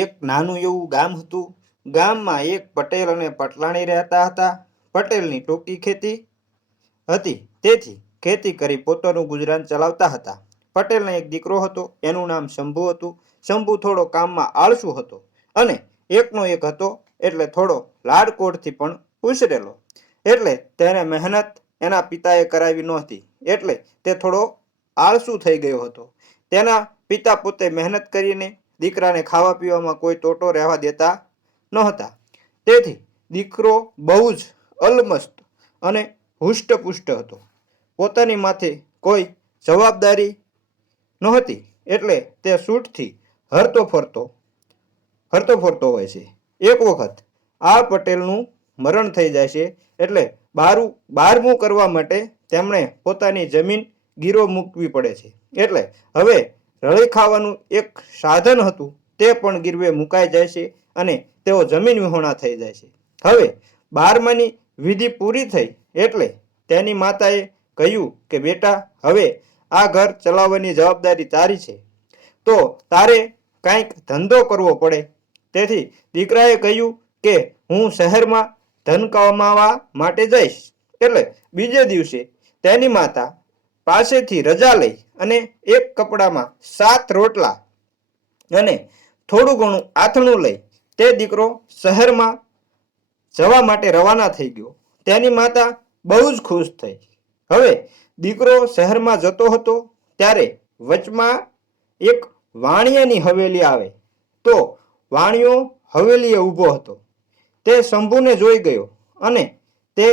એક નાનું એવું ગામ હતું. ગામમાં એક પટેલ અને પટલાણી રહેતા હતા. પટેલની ટૂંકી ખેતી હતી, તેથી ખેતી કરી પોતાનું ગુજરાન ચલાવતા હતા. પટેલને એક દીકરો હતો, એનું નામ શંભુ હતું. શંભુ થોડો કામમાં આળસુ હતો અને એકનો એક હતો, એટલે થોડો લાડકોડથી પણ ઉછરેલો. એટલે તેને મહેનત એના પિતાએ કરાવી નહોતી, એટલે તે થોડો આળસુ થઈ ગયો હતો. તેના પિતા પોતે મહેનત કરીને દીકરાને ખાવા પીવામાં કોઈ તોટો રહેવા દેતા નહોતા. તેથી દીકરો બહુ જ અલમસ્ત અને હુષ્ટપુષ્ટ હતો. પોતાની માથે કોઈ જવાબદારી નહોતી, એટલે તે સૂટથી હરતો ફરતો હોય છે. એક વખત આ પટેલનું મરણ થઈ જાય છે, એટલે બારમું કરવા માટે તેમણે પોતાની જમીન ગીરો મૂકવી પડે છે. એટલે હવે રળી ખાવાનું એક સાધન હતું, તે પણ ગીરવે મુકાઈ જાય છે અને તેઓ જમીન વિહોણા થઈ જાય છે. હવે 12માની વિધિ પૂરી થઈ એટલે તેની માતાએ કહ્યું કે બેટા, હવે આ ઘર ચલાવવાની જવાબદારી તારી છે, તો તારે કાંઈક ધંધો કરવો પડે. તેથી દીકરાએ કહ્યું કે હું શહેરમાં ધન કમાવા માટે જઈશ. એટલે બીજે દિવસે તેની માતા પાસેથી રજા લઈ અને એક કપડામાં 7 રોટલા અને થોડું ઘણું આથણું લઈ તે દીકરો શહેરમાં જવા માટે રવાના થઈ ગયો. તેની માતા બહુ જ ખુશ થઈ. હવે દીકરો શહેરમાં જતો હતો ત્યારે વચમાં એક વાણિયાની હવેલી આવે, તો વાણિયો હવેલીએ ઊભો હતો. તે શંભુને જોઈ ગયો અને તે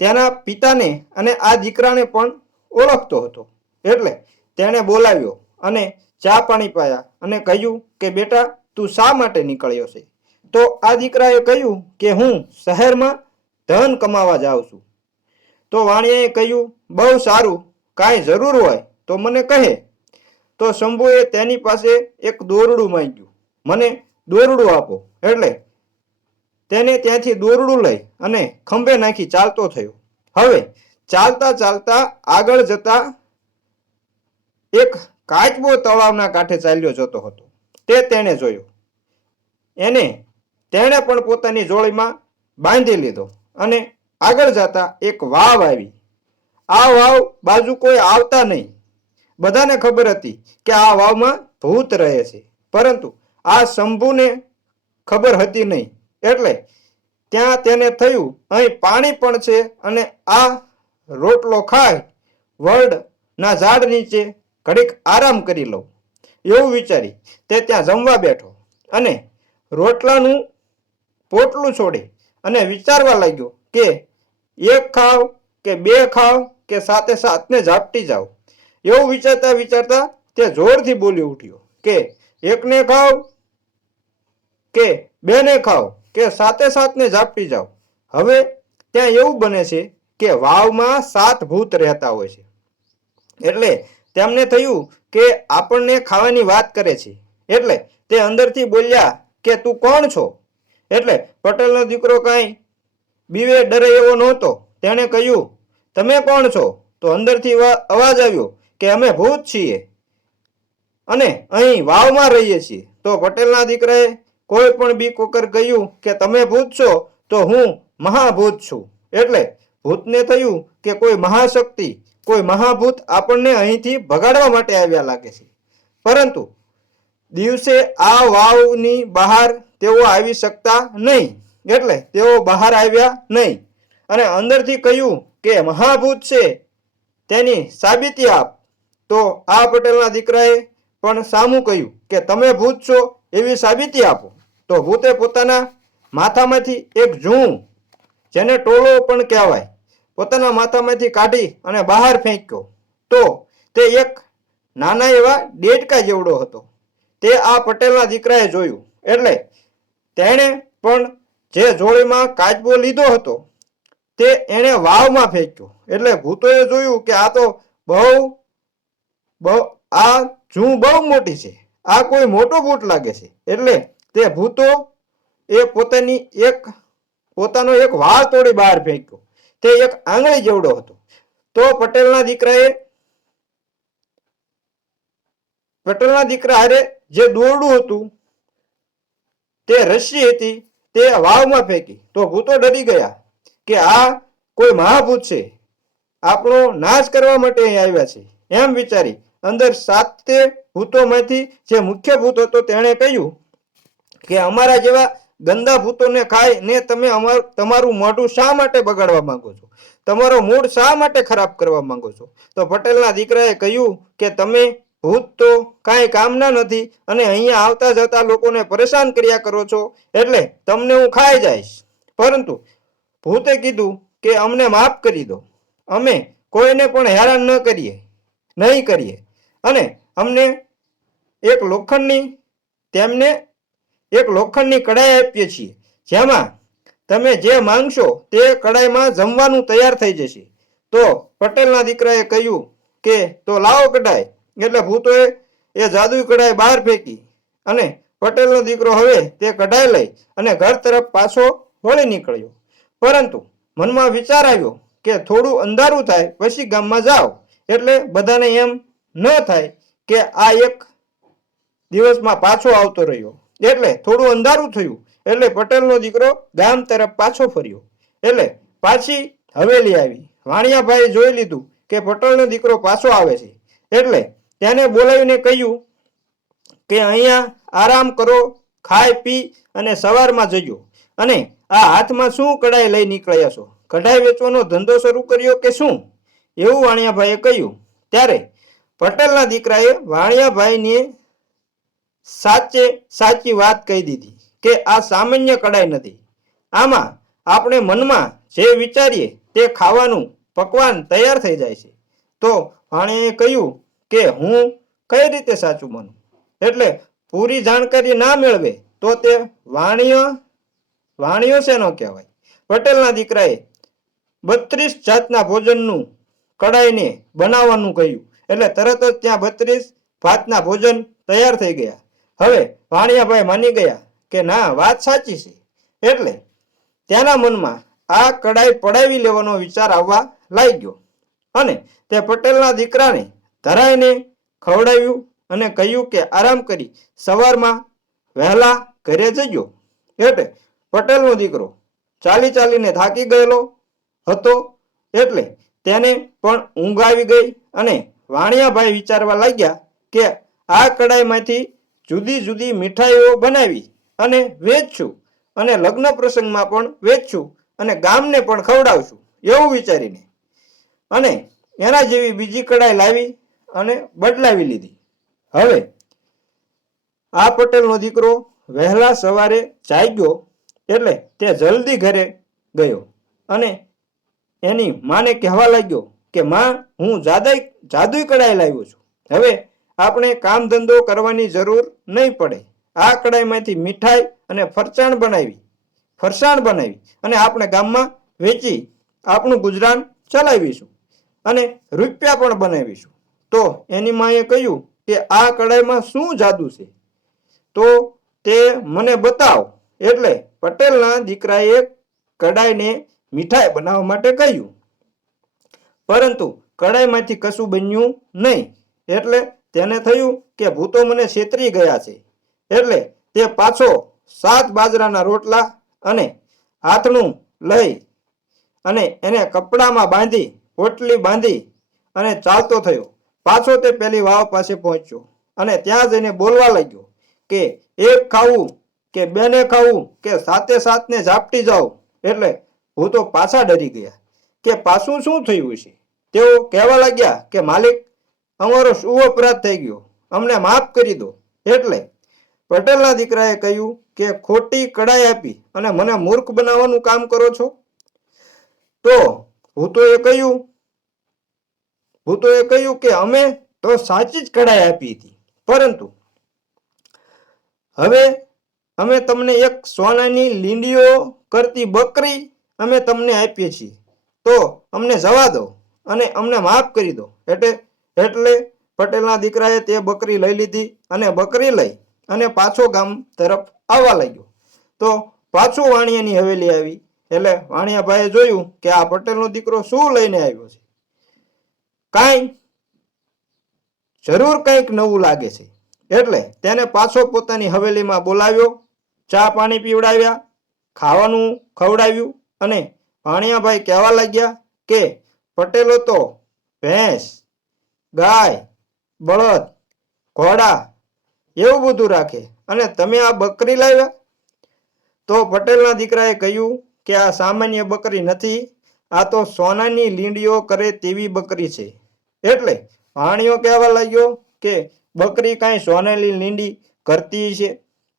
તેના પિતાને અને આ દીકરાને પણ ઓળખતો હતો. એટલે તેણે બોલાવ્યો અને ચા પાણી પાયા અને કહ્યું કે બેટા, તું શા માટે નીકળ્યો છે? તો આ દીકરાએ કહ્યું કે હું શહેરમાં ધન કમાવા જાઉં છું. તો વાણિયાએ કહ્યું, બહુ સારું, કાંઈ જરૂર હોય તો મને કહે. તો શંભુએ તેની પાસે એક દોરડું માંગ્યું. મને દોરડું આપો. એટલે તેને ત્યાંથી દોરડું લઈ અને ખંભે નાખી ચાલતો થયો. હવે ચાલતા ચાલતા આગળ જતા એક કાચબો તળાવના કાંઠે ચાલ્યો જતો હતો. તે તેણે જોયો. તેણે પણ પોતાની જોડીમાં બાંધી લીધો અને આગળ જતા એક વાવ આવી. આ વાવ બાજુ કોઈ આવતા નહીં. બધાને ખબર હતી કે આ વાવમાં ભૂત રહે છે, પરંતુ આ શંભુને ખબર હતી નહીં. એટલે ત્યાં તેને થયું, અહીં પાણી પણ છે અને આ રોટલો ખાઈ વડના ઝાડ નીચે ઘડીક આરામ કરી લઉં. એવું વિચારી તે ત્યાં જમવા બેઠો અને રોટલાનું પોટલું છોડી અને વિચારવા લાગ્યો કે એક ખાવ કે બે ખાવ કે સાથે સાથને ઝાપટી જાવ. એવું વિચારતા વિચારતા તે જોરથી બોલી ઉઠ્યો કે એકને ખાવ કે બેને ખાવ કે સાથે સાથને ઝાપટી જાવ. હવે ત્યાં એવું બને છે કે વાવમાં 7 ભૂત રહેતા હોય છે. એટલે તેમને થયું કે આપણને ખાવાની વાત કરે છે. એટલે તે અંદરથી બોલ્યા કે તું કોણ છો? એટલે પટેલનો દીકરો કાંઈ બીવે ડરે એવો નહોતો. તેણે કહ્યું, તમે કોણ છો? તો અંદરથી અવાજ આવ્યો કે અમે ભૂત છીએ અને અહીં વાવમાં રહીએ છીએ. તો પટેલના દીકરાએ કોઈ પણ બીક વગર કહ્યું કે તમે ભૂત છો તો હું મહાભૂત છું. એટલે ભૂતને થયું કે કોઈ મહાશક્તિ, કોઈ મહાભૂત આપણને અહીંથી ભગાડવા માટે આવ્યા લાગે છે. પરંતુ દિવસે આ વાવની બહાર તેઓ આવી શકતા નહીં. એટલે તેઓ બહાર આવ્યા નહીં અને અંદરથી કહ્યું કે મહાભૂત છે, તેની સાબિતી આપ. તો આ પટેલના દીકરાએ પણ સામું કહ્યું કે તમે ભૂત છો એવી સાબિતી આપો. તો ભૂતે પોતાના માથામાંથી એક જૂં, જેને ટોળો પણ કહેવાય, પોતાના માથામાંથી કાઢી અને બહાર ફેંક્યો. તો તે એક નાના એવા ડેડકા જેવડો હતો. તે આ પટેલના દીકરાએ જોયું. એટલે તેણે પણ જે જોડીમાં કાચબો લીધો હતો તે એણે વાવમાં ફેંક્યો. એટલે ભૂતોએ જોયું કે આ તો આ જૂં બહુ મોટી છે, આ કોઈ મોટો ભૂત લાગે છે. એટલે તે ભૂતો એ પોતાનો એક વાળ તોડી બહાર ફેંક્યો. તે એક આંગળી જેવડો હતો. તો પટેલના દીકરા હારે જે દોરડું હતું તે રસ્સી હતી તે વાવમાં ફેંકી તો ભૂતો ડરી ગયા કે આ કોઈ મહાભૂત છે, આપણો નાશ કરવા માટે અહીં આવ્યા છે. એમ વિચારી અંદર સાતે ભૂતોમાંથી જે મુખ્ય ભૂત હતો તેણે કહ્યું કે અમારા જેવા ગંદા ભૂતોને ખાય ને તમે તમારું મોઢું શા માટે બગાડવા માંગો છો, તમારો મૂડ શા માટે ખરાબ કરવા માંગો છો? તો પટેલના દીકરાએ કહ્યું કે તમે ભૂત તો કાંઈ કામના નથી અને અહીંયા આવતા જતા લોકોને પરેશાન કર્યા કરો છો, એટલે તમને હું ખાઈ જઈશ. પરંતુ ભૂતે કીધું કે અમને માફ કરી દો, અમે કોઈને પણ હેરાન નહીં કરીએ અને અમને એક લોખંડની કડાઈ આપીએ છીએ, જેમાં તમે જે માંગશો તે કડાઈમાં જમવાનું તૈયાર થઈ જશે. તો પટેલના દીકરાએ કહ્યું કે તો લાવો કડાઈ. એટલે ભૂતોએ એ જાદુઈ કડાઈ બહાર ફેંકી અને પટેલનો દીકરો હવે તે કડાઈ લઈ અને ઘર તરફ પાછો વળી નીકળ્યો. પરંતુ મનમાં વિચાર આવ્યો કે થોડું અંધારું થાય પછી ગામમાં જાઓ, એટલે બધાને એમ ન થાય કે આ એક દિવસમાં પાછો આવતો રહ્યો. એટલે થોડું અંધારું થયું એટલે પટેલનો દીકરો ગામ તરફ પાછો ફર્યો. એટલે પાછી હવેલી આવી. વાણિયાભાઈએ જોઈ લીધું કે પટેલનો દીકરો પાછો આવે છે, એટલે તેને બોલાવીને કહ્યું કે અહીંયા આરામ કરો, ખાઈ પી અને સવારમાં જજો. અને આ હાથમાં શું કડાઈ લઈ નીકળ્યા છો? કઢાઈ વેચવાનો ધંધો શરૂ કર્યો કે શું? એવું વાણિયાભાઈએ કહ્યું. ત્યારે પટેલના દીકરાએ વાણિયાભાઈને સાચી વાત કહી દીધી કે આ સામાન્ય કડાઈ નથી, આમાં આપણે મનમાં જે વિચારીએ તે ખાવાનું પકવાન તૈયાર થઈ જાય છે. તો વાણિયાએ કહ્યું કે હું કઈ રીતે સાચું માનું? એટલે પૂરી જાણકારી ના મેળવે તો તે વાણિયો શેનો કહેવાય? પટેલના દીકરાએ 32 જાતના ભોજનનું કડાઈને બનાવવાનું કહ્યું. એટલે તરત જ ત્યાં 32 ભાતના ભોજન તૈયાર થઈ ગયા. હવે વાણિયાભાઈ માની ગયા કે ના, વાત સાચી છે. એટલે તેના મનમાં આ કડાઈ પડાવી લેવાનો વિચાર આવવા લાગ્યો અને તે પટેલના દીકરાને ધરાઈને ખવડાવ્યું અને કહ્યું કે આરામ કરી સવારમાં વહેલા ઘરે જજો. એટલે પટેલનો દીકરો ચાલીને થાકી ગયેલો હતો, એટલે તેને પણ ઊંઘ આવી ગઈ અને વાણિયાભાઈ વિચારવા લાગ્યા કે આ કડાઈમાંથી જુદી જુદી મીઠાઈઓ બનાવી અને વેચશું અને લગ્ન પ્રસંગમાં પણ વેચશું અને ગામને પણ ખવડાવશું, એવું વિચારીને અને એના જેવી બીજી કડાઈ લાવી અને બદલાવી લીધી. હવે આ પટેલનો દીકરો વહેલા સવારે જાગ્યો એટલે તે જલ્દી ઘરે ગયો અને એની માને કહેવા લાગ્યો કે માં, હું જાદુઈ કડાઈ લાવ્યો છું. હવે આપણે કામ ધંધો કરવાની જરૂર નહીં પડે. આ કડાઈમાંથી મીઠાઈ અને ફરસાણ બનાવી અને આપણે ગામમાં વેચી આપણું ગુજરાન ચલાવીશું અને રૂપિયા પણ બનાવીશું. તો એની માએ કહ્યું કે આ કડાઈમાં શું જાદુ છે, તો તે મને બતાવ. એટલે પટેલના દીકરાએ કડાઈને મીઠાઈ બનાવવા માટે કહ્યું, પરંતુ કડાઈમાંથી કશું બન્યું નહીં. એટલે તેને થયું કે ભૂતો મને છેતરી ગયા છે. એટલે તે પાછો 7 બાજરાના રોટલા અને આથણું લઈ અને એને કપડામાં બાંધી પોટલી બાંધી અને ચાલતો થયો. પાછો તે પેલી વાવ પાસે પહોંચ્યો અને ત્યાં જઈને બોલવા લાગ્યો કે એક ખાવું કે બેને ખાવું કે સાતે ઝાપટી જાઓ. એટલે ભૂતો પાછા ડરી ગયા કે પાછું શું થયું છે? તેઓ કહેવા લાગ્યા કે માલિક, અમારો શું અપરાધ થઈ ગયો, અમને માફ કરી દો. એટલે પટેલના દીકરાએ કહ્યું કે ખોટી કડાઈ આપી અને મને મૂર્ખ બનાવવાનું કામ કરો છો. તો ભૂતોએ કહ્યું કે અમે તો સાચી જ કડાઈ આપી હતી, પરંતુ હવે અમે તમને એક સોનાની લીંડીઓ કરતી બકરી અમે તમને આપીએ છીએ, તો અમને જવા દો અને અમને માફ કરી દો. એટલે પટેલના દીકરાએ તે બકરી લઈ લીધી અને બકરી લઈ અને પાછો ગામ તરફ આવવા લાગ્યો. તો પાછું વાણિયાની હવેલી આવી. એટલે વાણિયાભાઈએ જોયું કે આ પટેલનો દીકરો શું લઈને આવ્યો છે, જરૂર કંઈક નવું લાગે છે. એટલે તેને પાછો પોતાની હવેલીમાં બોલાવ્યો ચા પાણી પીવડાવ્યા, ખાવાનું ખવડાવ્યું અને ભાણિયાભાઈ કહેવા લાગ્યા કે પટેલો તો ભેંસ, ગાય, બળદ, ઘોડા એવું બધું રાખે અને તમે આ બકરી લાવ્યા? તો પટેલના દીકરાએ કહ્યું કે આ સામાન્ય બકરી નથી, આ તો સોનાની લીંડીઓ કરે તેવી બકરી છે. એટલે ભાણિયો કહેવા લાગ્યો કે બકરી કાંઈ સોનાની લીંડી કરતી છે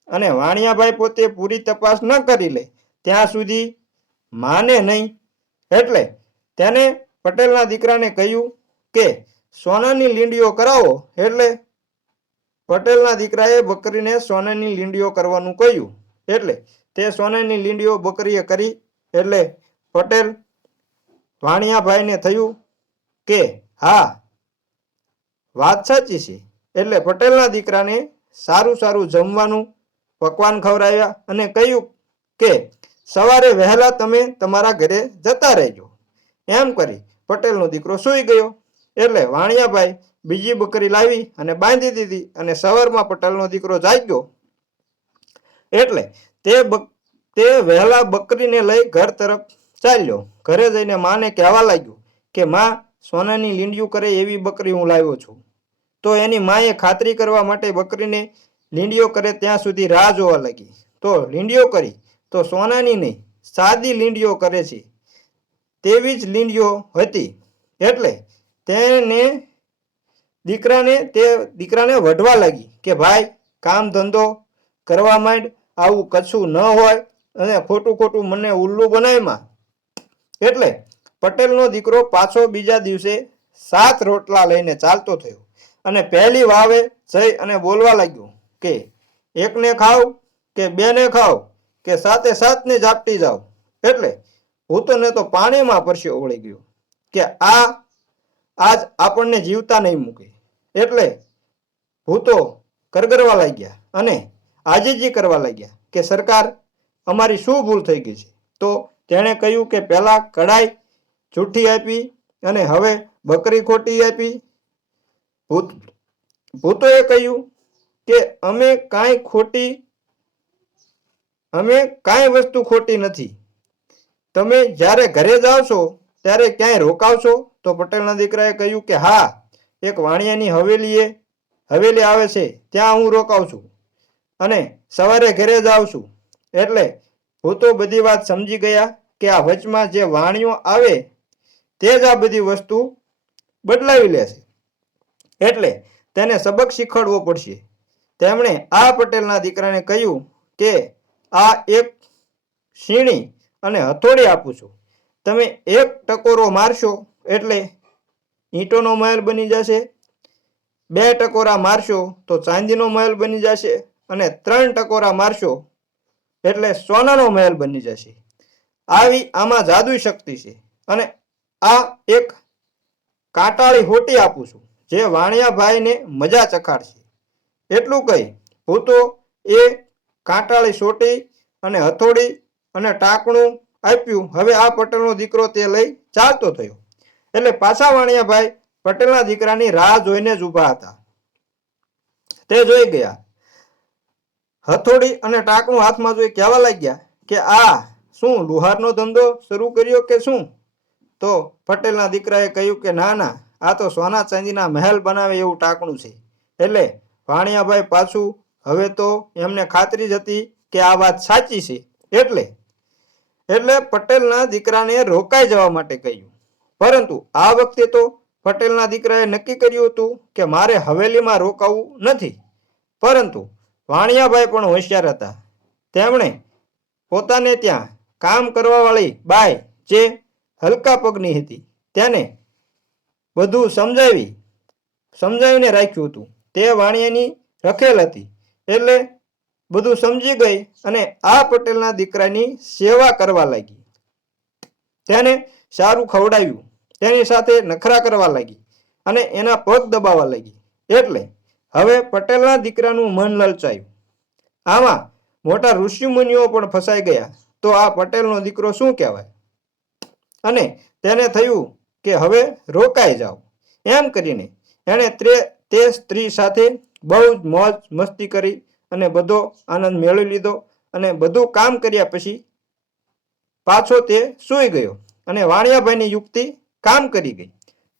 અને વાણિયાભાઈ પોતે પૂરી તપાસ ન કરી લે ત્યાં સુધી માને નહીં. એટલે તેને પટેલના દીકરાને કહ્યું કે સોનાની લીંડીઓ કરાવો. એટલે પટેલના દીકરાએ બકરીને સોનાની લીંડીઓ કરવાનું કહ્યું. એટલે તે સોનાની લીંડીઓ બકરીએ કરી. એટલે પટેલ વાણિયાભાઈને થયું કે હા, વાત સાચી છે. એટલે પટેલના દીકરાને સારું સારું જમવાનું પકવાન ખવડાવ્યા અને કહ્યું કે સવારે વહેલા તમે તમારા ઘરે જતા રહેજો. એમ કરી પટેલનો દીકરો સૂઈ ગયો. એટલે વાણિયાભાઈ બીજી બકરી લાવી અને બાંધી દીધી અને સવારમાં પટેલનો દીકરો જાગ્યો. એટલે તે વહેલા બકરીને લઈ ઘર તરફ ચાલ્યો. ઘરે જઈને માને કહેવા લાગ્યો કે માં, સોનાની લીંડિયું કરે એવી બકરી હું લાવ્યો છું. તો એની માએ ખાતરી કરવા માટે બકરીને લીંડીઓ કરે ત્યાં સુધી રાહ જોવા લાગી. તો લીંડીઓ કરી તો સોનાની નહીં, સાદી લીંડીઓ કરે છે તેવી જ લીંડીઓ હતી. એટલે દીકરાને વઢવા લાગી કે ભાઈ, કામ ધંધો કરવા માંડ, આવું કશું ન હોય અને ખોટું મને ઉલ્લુ બનાવમાં. એટલે પટેલનો દીકરો પાછો બીજા દિવસે 7 રોટલા લઈને ચાલતો થયો અને પહેલી વાવે જઈ અને બોલવા લાગ્યો કે એકને ખાવ કે બેને ખાવ કે 7 ઝાપટી જાવ. એટલે ભૂતોને તો પાણીમાં પરસ્યો વળી ગયો કે આજ આપણને જીવતા નહીં મૂકે. એટલે ભૂતો કરગરવા લાગ્યા અને આજીજી કરવા લાગ્યા કે સરકાર, અમારી શું ભૂલ થઈ ગઈ છે? તો તેણે કહ્યું કે પહેલા કડાઈ જૂઠી આપી અને હવે બકરી ખોટી આપી. ભૂતોએ કહ્યું કે અમે કાંઈ વસ્તુ ખોટી નથી. તમે જ્યારે ઘરે જાઓ છો ત્યારે ક્યાંય રોકાવશો? તો પટેલના દીકરાએ કહ્યું કે હા, એક વાણિયાની હવેલી આવે છે ત્યાં હું રોકાઉં છું અને સવારે ઘરે જાઉં છું. એટલે ભૂતો બધી વાત સમજી ગયા કે આ વચમાં જે વાણિયો આવે તે જ આ બધી વસ્તુ બદલાવી લેશે. એટલે તેને સબક શીખવાડવો પડશે. તેમણે આ પટેલના દીકરાને કહ્યું કે આ એક સીણી અને હથોડી આપું છું. તમે 1 ટકોરો મારશો એટલે ઈંટોનો મહેલ બની જશે, 2 ટકોરા મારશો તો ચાંદીનો મહેલ બની જશે અને 3 ટકોરા મારશો એટલે સોનાનો મહેલ બની જશે. આવી આમાં જાદુઈ શક્તિ છે. અને આ એક કાંટાળી હોટી આપું છું જે વાણિયાભાઈને મજા ચખાડશે. એટલું કહી ભૂતો એ કાંટાળી સોટી અને હથોડી અને ટાંકણું આપ્યું. હવે આ પટેલનો દીકરો તે લઈ ચાલતો થયો. એટલે પાછા વાણિયાભાઈ પટેલના દીકરાની રાહ જોઈને જ ઊભા હતા. તે જોઈ ગયા. હથોડી અને ટાંકણું હાથમાં જોઈ કહેવા લાગ્યા કે આ શું લુહારનો ધંધો શરૂ કર્યો કે શું? તો પટેલના દીકરાએ કહ્યું કે ના ના, આ તો સોના ચાંદીના મહેલ બનાવે એવું ટાંકણું છે. એટલે વાણિયાભાઈ પાછું હવે તો એમને ખાતરી જ હતી કે આ વાત સાચી છે. એટલે પટેલના દીકરાને રોકાઈ જવા માટે કહ્યું. પરંતુ આ વખતે તો પટેલના દીકરાએ નક્કી કર્યું હતું કે મારે હવેલીમાં રોકાવું નથી. પરંતુ વાણિયાભાઈ પણ હોશિયાર હતા. તેમણે પોતાને ત્યાં કામ કરવાવાળી બાઈ જે હલકા પગની હતી તેને બધું સમજાવીને રાખ્યું હતું. તે વાણિયાની રખેલ હતી એટલે બધું સમજી ગઈ અને આ પટેલના દીકરાની સેવા કરવા લાગી. તેને સારું ખવડાવ્યું, તેની સાથે નખરા કરવા લાગી અને એના પગ દબાવવા લાગી. એટલે હવે પટેલના દીકરાનું મન લલચાયું. આમાં મોટા ઋષિમુનિઓ પણ ફસાઈ ગયા. તો આ પટેલનો દીકરો શું કહેવાય? અને તેને થયું કે હવે રોકાઈ જાવ. એમ કરીને એણે તે સ્ત્રી સાથે બહુ જ મોજ મસ્તી કરી અને બધો આનંદ મેળવી લીધો અને બધું કામ કર્યા પછી પાછો તે સૂઈ ગયો અને વાણિયાભાઈની યુક્તિ કામ કરી ગઈ.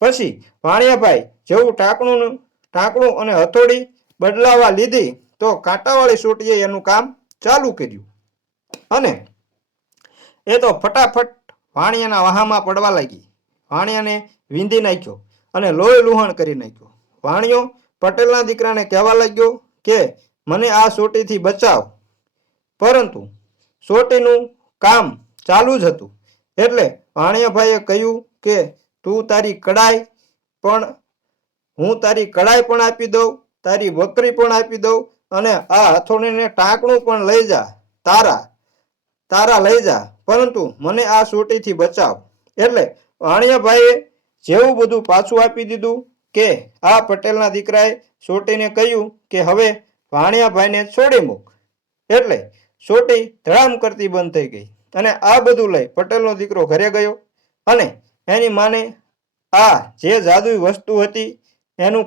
પછી વાણિયાભાઈ જેવું ટાંકણું અને હથોડી બદલાવા લીધી તો કાંટાવાળી સોટીએ એનું કામ ચાલુ કર્યું અને એ તો ફટાફટ વાણિયાના વાહામાં પડવા લાગી. વાણિયાને વીંધી નાખ્યો અને લોહી લુહાણ કરી નાખ્યો. વાણિયો પટેલના દીકરાને કહેવા લાગ્યો કે મને આ સોટીથી બચાવ, પરંતુ સોટીનું કામ ચાલુ જ હતું. એટલે વાણિયાભાઈએ કહ્યું કે હું તારી કડાઈ પણ આપી દઉં, તારી બકરી પણ આપી દઉં અને આ હથોડીને ટાંકણું પણ લઈ જા, તારા લઈ જા, પરંતુ મને આ સોટીથી બચાવ. એટલે વાણિયાભાઈએ જેવું બધું પાછું આપી દીધું કે આ પટેલના દીકરાએ સોટીને કહ્યું કે હવે વાણિયાભાઈને છોડી મૂક. એટલે સોટી ધડામ કરતી બંધ થઈ ગઈ અને આ બધું લઈ પટેલનો દીકરો ઘરે ગયો અને એની માને આ જે જાદુઈ વસ્તુ હતી એનું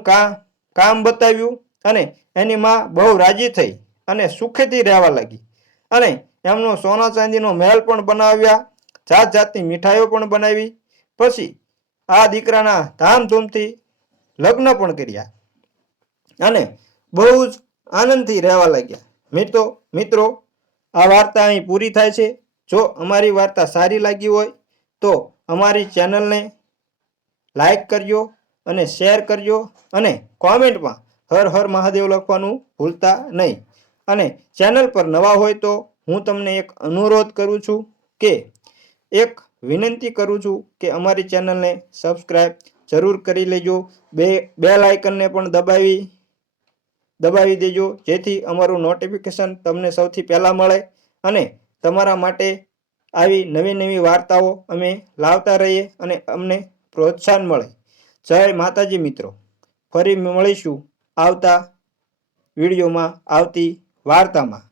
કામ બતાવ્યું અને એની માં બહુ રાજી થઈ અને સુખેથી રહેવા લાગી અને એમનો સોના ચાંદીનો મહેલ પણ બનાવ્યા, જાત જાતની મીઠાઈઓ પણ બનાવી. પછી આ દીકરાના ધામધૂમથી લગ્ન પણ કર્યા અને બહુ જ આનંદથી રહેવા લાગ્યા. મિત્રો, આ વાર્તા અહીં પૂરી થાય છે. જો અમારી વાર્તા સારી લાગી હોય તો અમારી ચેનલને લાઈક કરજો અને શેર કરજો અને કોમેન્ટમાં હર હર મહાદેવ લખવાનું ભૂલતા નહીં. અને ચેનલ પર નવા હોય તો હું તમને એક અનુરોધ કરું છું કે એક વિનંતી કરું છું કે અમારી ચેનલને સબસ્ક્રાઈબ જરૂર કરી લેજો. બેલ આઇકનને પણ દબાવી દેજો, જેથી અમારું નોટિફિકેશન તમને સૌથી પહેલાં મળે અને તમારા માટે આવી નવી નવી વાર્તાઓ અમે લાવતા રહીએ અને અમને પ્રોત્સાહન મળે. જય માતાજી મિત્રો. ફરી મળીશું આવતા વિડીયોમાં, આવતી વાર્તામાં.